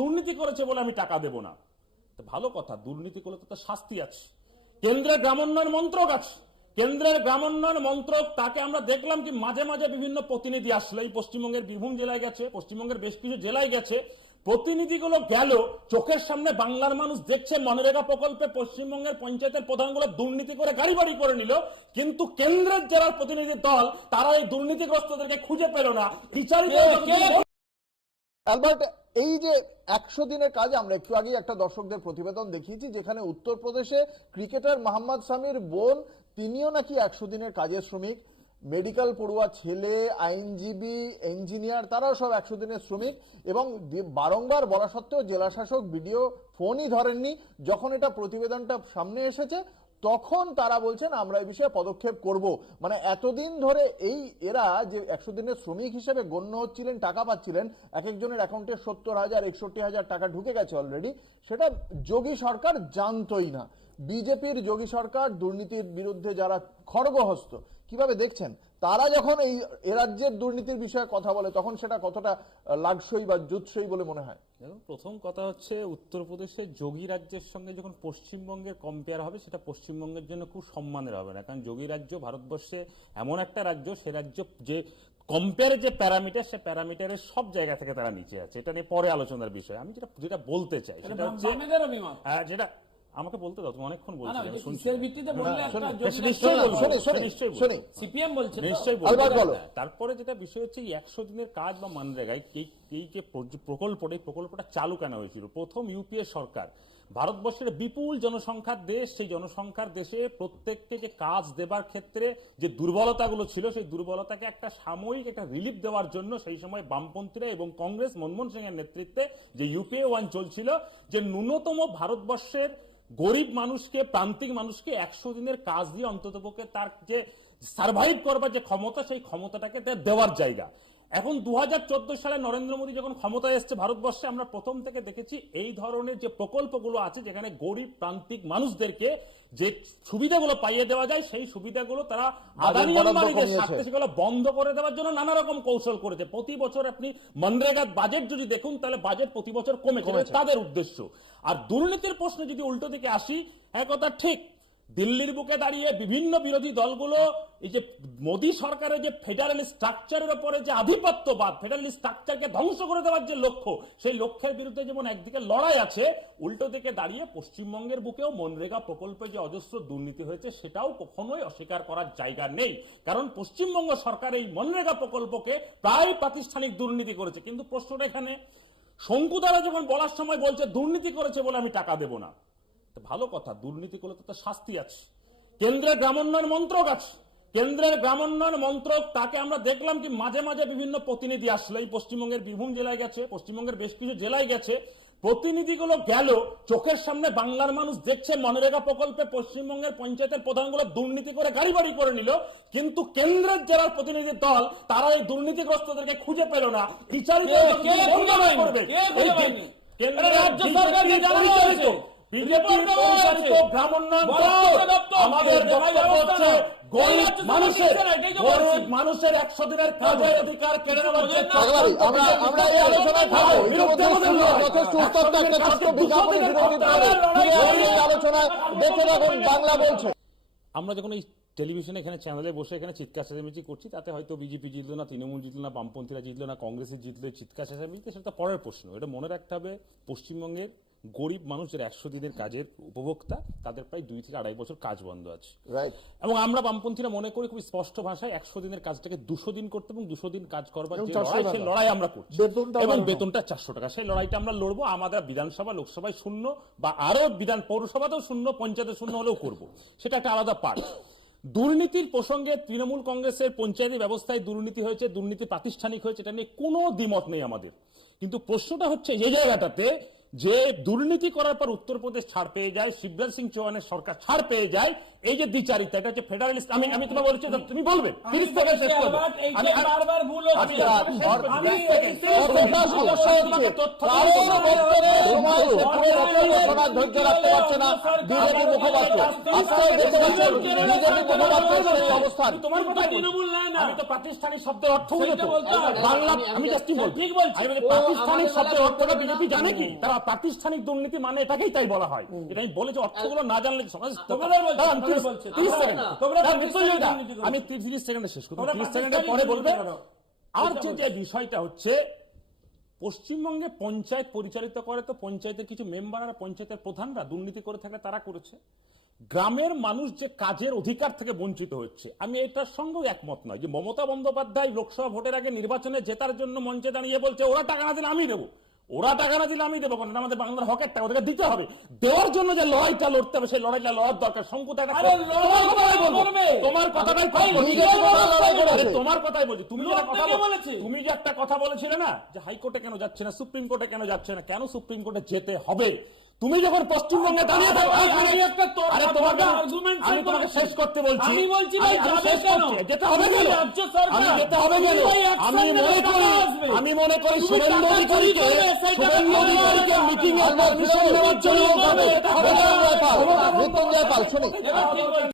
দুর্নীতি করেছে বলে আমি টাকা দেব না। ভালো কথা দুর্নীতি করলে তো তার শাস্তি আছে। কেন্দ্রের গ্রামোন্নয়ন মন্ত্রক আছে। কেন্দ্রের গ্রামোন্নয়ন মন্ত্রক তাকে আমরা দেখলাম কি মাঝে মাঝে বিভিন্ন প্রতিনিধি আসলো এই পশ্চিমবঙ্গের বীরভূম জেলায় গেছে পশ্চিমবঙ্গের বেশ কিছু জেলায় গেছে। প্রতিনিধিগুলো গেল চোখের সামনে বাংলার মানুষ দেখছে মনরেগা প্রকল্পে পশ্চিমবঙ্গের পঞ্চায়েতের প্রধানগুলো দুর্নীতি করে গাড়ি বাড়ি করে নিল। কিন্তু কেন্দ্রের জেলার প্রতিনিধি দল তারা এই দুর্নীতিগ্রস্তদেরকে খুঁজে পেল না। বিচারিত এই যে একশো দিনের কাজ আমরা একটু আগে একটা দর্শকদের প্রতিবেদন দেখিয়েছি, যেখানে উত্তরপ্রদেশে ক্রিকেটার মোহাম্মদ সামির বোন, তিনিও নাকি একশো দিনের কাজের শ্রমিক। মেডিকেল পড়ুয়া ছেলে, আইনজীবী, ইঞ্জিনিয়ার, তারাও সব একশো দিনের শ্রমিক এবং বারংবার বলা সত্ত্বেও জেলা শাসক ভিডিও ফোনই ধরেননি। যখন এটা প্রতিবেদনটা সামনে এসেছে তখন তারা বলছেন, আমরা এই বিষয়ে পদক্ষেপ করব। মানে এতদিন ধরে এই এরা যে একশো দিনের শ্রমিক হিসেবে গণ্য হচ্ছিলেন, টাকা পাচ্ছিলেন, এক একজনের অ্যাকাউন্টে সত্তর হাজার, একষট্টি হাজার টাকা ঢুকে গেছে অলরেডি সেটা যোগী সরকার জানতই না। বিজেপির যোগী সরকার দুর্নীতির বিরুদ্ধে যারা খড়গহস্ত কীভাবে দেখছেন? তারা যখন এই রাজ্যের দুর্নীতির বিষয়ে কথা বলে তখন সেটা কতটা লাগসই বা জুৎসই বলে মনে হয়? দেখুন প্রথম কথা হচ্ছে উত্তরপ্রদেশের যোগী রাজ্যের সঙ্গে যখন পশ্চিমবঙ্গের কম্পেয়ার হবে সেটা পশ্চিমবঙ্গের জন্য খুব সম্মানের হবে না। কারণ যোগী রাজ্য ভারতবর্ষে এমন একটা রাজ্য সে রাজ্য যে কম্পেয়ারের যে প্যারামিটার সে প্যারামিটারের সব জায়গা থেকে তারা নিচে আছে। এটা নিয়ে পরে আলোচনার বিষয়। আমি যেটা যেটা বলতে চাই সেটা হচ্ছে হ্যাঁ, যেটা আমাকে বলতে দাও তুমি অনেকক্ষণ বলছো এটা শুনছি কিসের ভিত্তিতে বললে একটা নিশ্চয়ই বলব। শুনি শুনি নিশ্চয়ই সিপিএম বলছে নিশ্চয়ই বলব। বলো। তারপরে যেটা বিষয় হচ্ছে একশো দিনের কাজ বা মানরেগায় এই এই যে প্রকল্পটা এই প্রকল্পটা চালু কেন হয়েছিল প্রথম ইউপিএ সরকার ভারতবর্ষের বিপুল জনসংখ্যার দেশ সেই জনসংখ্যার দেশে প্রত্যেককে যে কাজ দেবার ক্ষেত্রে যে দুর্বলতাগুলো ছিল সেই দুর্বলতাকে একটা সাময়িক একটা রিলিফ দেওয়ার জন্য সেই সময় বামপন্থীরা এবং কংগ্রেস মনমোহন সিং এর নেতৃত্বে যে ইউপিএ ওয়ান চলছিল যে ন্যূনতম ভারতবর্ষের গরিব মানুষকে, প্রান্তিক মানুষকে একশো দিনের কাজ দিয়ে অন্ততপক্ষে তার যে সার্ভাইভ করবার যে ক্ষমতা, সেই ক্ষমতাটাকে দেওয়ার জায়গা। এখন দু সালে নরেন্দ্র মোদী যখন ক্ষমতায় এসছে ভারতবর্ষে আমরা প্রথম থেকে দেখেছি এই ধরনের যে প্রকল্পগুলো আছে যেখানে গরিব প্রান্তিক মানুষদেরকে যে সুবিধাগুলো পাইয়ে দেওয়া যায় সেই সুবিধাগুলো তারা আদানি আম্বানিদের স্বার্থে সেগুলো বন্ধ করে দেওয়ার জন্য নানা রকম কৌশল করেছে। প্রতি বছর আপনি মনরেগার বাজেট যদি দেখুন তাহলে বাজেট প্রতি বছর কমে কমে তাদের উদ্দেশ্য। আর দুর্নীতির প্রশ্নে যদি উল্টো দিকে আসি এক কথা ঠিক। দিল্লির বুকে দাঁড়িয়ে বিভিন্ন বিরোধী দলগুলো, এই যে মোদী সরকারের যে ফেডারেল স্ট্রাকচারের উপরে যে আধিপত্যবাদ ফেডারেল স্ট্রাকচারকে ধ্বংস করে দেওয়ার যে লক্ষ্য, সেই লক্ষ্যের বিরুদ্ধে যেমন একদিকে লড়াই আছে, উল্টো দিকে দাঁড়িয়ে পশ্চিমবঙ্গের বুকেও মনরেগা প্রকল্পে যে অজস্র দুর্নীতি হয়েছে, সেটাও কখনোই অস্বীকার করার জায়গা নেই। কারণ পশ্চিমবঙ্গ সরকার এই মনরেগা প্রকল্পকে প্রায় প্রাতিষ্ঠানিক দুর্নীতি করেছে। কিন্তু প্রশ্নটা এখানে শঙ্কুদারা যখন বলার সময় বলছে দুর্নীতি করেছে বলে আমি টাকা দেব না ভালো কথা দুর্নীতি করলে তো তার শাস্তি আছে। কেন্দ্রের গ্রামোন্নয়ন মন্ত্রক আছে। কেন্দ্রের গ্রামোন্নয়ন মন্ত্রক তাকে আমরা দেখলাম কি মাঝে মাঝে বিভিন্ন প্রতিনিধি আসলো। এই পশ্চিমবঙ্গের বীরভূম জেলায় গেছে পশ্চিমবঙ্গের বেশ কিছু জেলায় গেছে। প্রতিনিধিগুলো গেল চোখের সামনে বাংলার মানুষ দেখছে মনরেগা প্রকল্পে পশ্চিমবঙ্গের পঞ্চায়েতের প্রধানগুলো দুর্নীতি করে গাড়ি বাড়ি করে নিল। কিন্তু কেন্দ্রের জেলার প্রতিনিধি দল তারা এই দুর্নীতিগ্রস্তদেরকে খুঁজে পেল না। বিচারিত পরিচালিত আমাদের হচ্ছে গরিব মানুষের গরিব মানুষের একশো দিনের কাজের অধিকার কেড়ে নেওয়ার আমরা এই যথেষ্ট উত্তপ্ত একটা ছোট্ট বাংলা বলছে। যখন এই টেলিভিশনে এখানে চ্যানেলে বসে এখানে চিৎকার চেঁচামেচি করছি তাতে হয়তো বিজেপি জিতলো না তৃণমূল জিতলো না বামপন্থীরা জিতলো না কংগ্রেসের জিতলো চিৎকার চেঁচামেচি সেটা পরের প্রশ্ন। এটা মনে রাখতে হবে পশ্চিমবঙ্গের গরিব মানুষের একশো দিনের কাজের উপভোক্তা তাদের প্রায় দুই থেকে আড়াই বছর কাজ বন্ধ আছে। এবং আমরা বামপন্থীরা মনে করি খুব স্পষ্ট ভাষায় একশো দিনের কাজটাকে দুশো দিন করতে এবং দুশো দিন কাজ করবার এবং যে 400 লড়াই সেই লড়াই আমরা করছি। এবং বেতনটা চারশো টাকা। সেই লড়াইটা আমরা লড়বো। আমাদের বিধানসভা লোকসভায় শূন্য বা আরও বিধান পৌরসভাতেও শূন্য পঞ্চায়েতে শূন্য হলেও করব। সেটা একটা আলাদা পার্ট দুর্নীতির প্রসঙ্গে তৃণমূল কংগ্রেসের পঞ্চায়েতি ব্যবস্থায় দুর্নীতি হয়েছে দুর্নীতি প্রাতিষ্ঠানিক হয়েছে এটা নিয়ে কোনো দ্বিমত নেই আমাদের। কিন্তু প্রশ্নটা হচ্ছে এই জায়গাটাতে যে দুর্নীতি করার পর উত্তরপ্রদেশ ছাড় পেয়ে যায় শিবরাজ সিং চৌহানের সরকার ছাড় পেয়ে যায় এই যে দ্বিচারিতা এটা হচ্ছে ফেডারেলিস্ট আমি আমি তোমাকে বলছি তুমি বলবে তিরিশ সেকেন্ড শেষ করবে আমি- ধৈর্য রাখতে পারছে না বিজেপি মুখপাত্র আজকাল দেখতে পাচ্ছেন বিজেপি মুখপাত্র সেই অবস্থান তোমার কথা তৃণমূল নেয় না। আমি তো প্রাতিষ্ঠানিক শব্দের অর্থ। বাংলা আমি- বলছি ঠিক বলছি। আমাদের শব্দের অর্থটা বিজেপি জানে কি তারা প্রাতিষ্ঠানিক দুর্নীতি মানে এটাকেই তাই বলা হয় এটা আমি বলেছি অর্থগুলো না জানলে সমাজ তিরিশ- বলছো। তোমরা সেকেন্ড। আমি তিরিশ সেকেন্ডে শেষ করব তোমরা তিরিশ সেকেন্ডের পরে বলবে। আর যে বিষয়টা হচ্ছে পশ্চিমবঙ্গে পঞ্চায়েত পরিচালিত করে তো পঞ্চায়েতের কিছু মেম্বার আর পঞ্চায়েতের প্রধানরা দুর্নীতি করে থাকলে তারা করেছে। গ্রামের মানুষ যে কাজের অধিকার থেকে বঞ্চিত হচ্ছে, আমি এটার সঙ্গেও একমত নয় যে মমতা বন্দ্যোপাধ্যায় লোকসভা ভোটের আগে নির্বাচনে জেতার জন্য মঞ্চে দাঁড়িয়ে বলছে, ওরা টাকা না দিলে আমি দেবো ওরা টাকা না দিলে আমি দেবো কারণ আমাদের বাংলার হকের টাকা ওদেরকে দিতে হবে। দেওয়ার জন্য যে লড়াইটা লড়তে হবে সেই লড়াইটা লড়ার দরকার। শঙ্কু একটা তোমার কথা তোমার কথাটাই কথাই বলছি। তুমি। তুমি যে একটা কথা বলেছিলে না যে হাইকোর্টে কেন যাচ্ছে না সুপ্রিম কোর্টে কেন যাচ্ছে না কেন সুপ্রিম কোর্টে যেতে হবে? তুমি যখন পশ্চিমবঙ্গে দাঁড়িয়ে থাকো আরে তোমাকে আর্গুমেন্ট আমি শেষ তোমাকে শেষ করতে বলছি। আমি বলছি ভাই, যাবে কেন? যেতে হবে গেল কেন? রাজ্য সরকার। আমি যেতে হবে কেন? এক আমি মনে করি আমি মনে করি চুরি অধিকারীকে সুরেন্দ্র অধিকারীকে। মিটিং এ পারমিশন নেওয়ার জন্য হবে। এটা হবে না পাল মৃত্যুঞ্জয় পাল শুনি এবার ঠিক বলছি।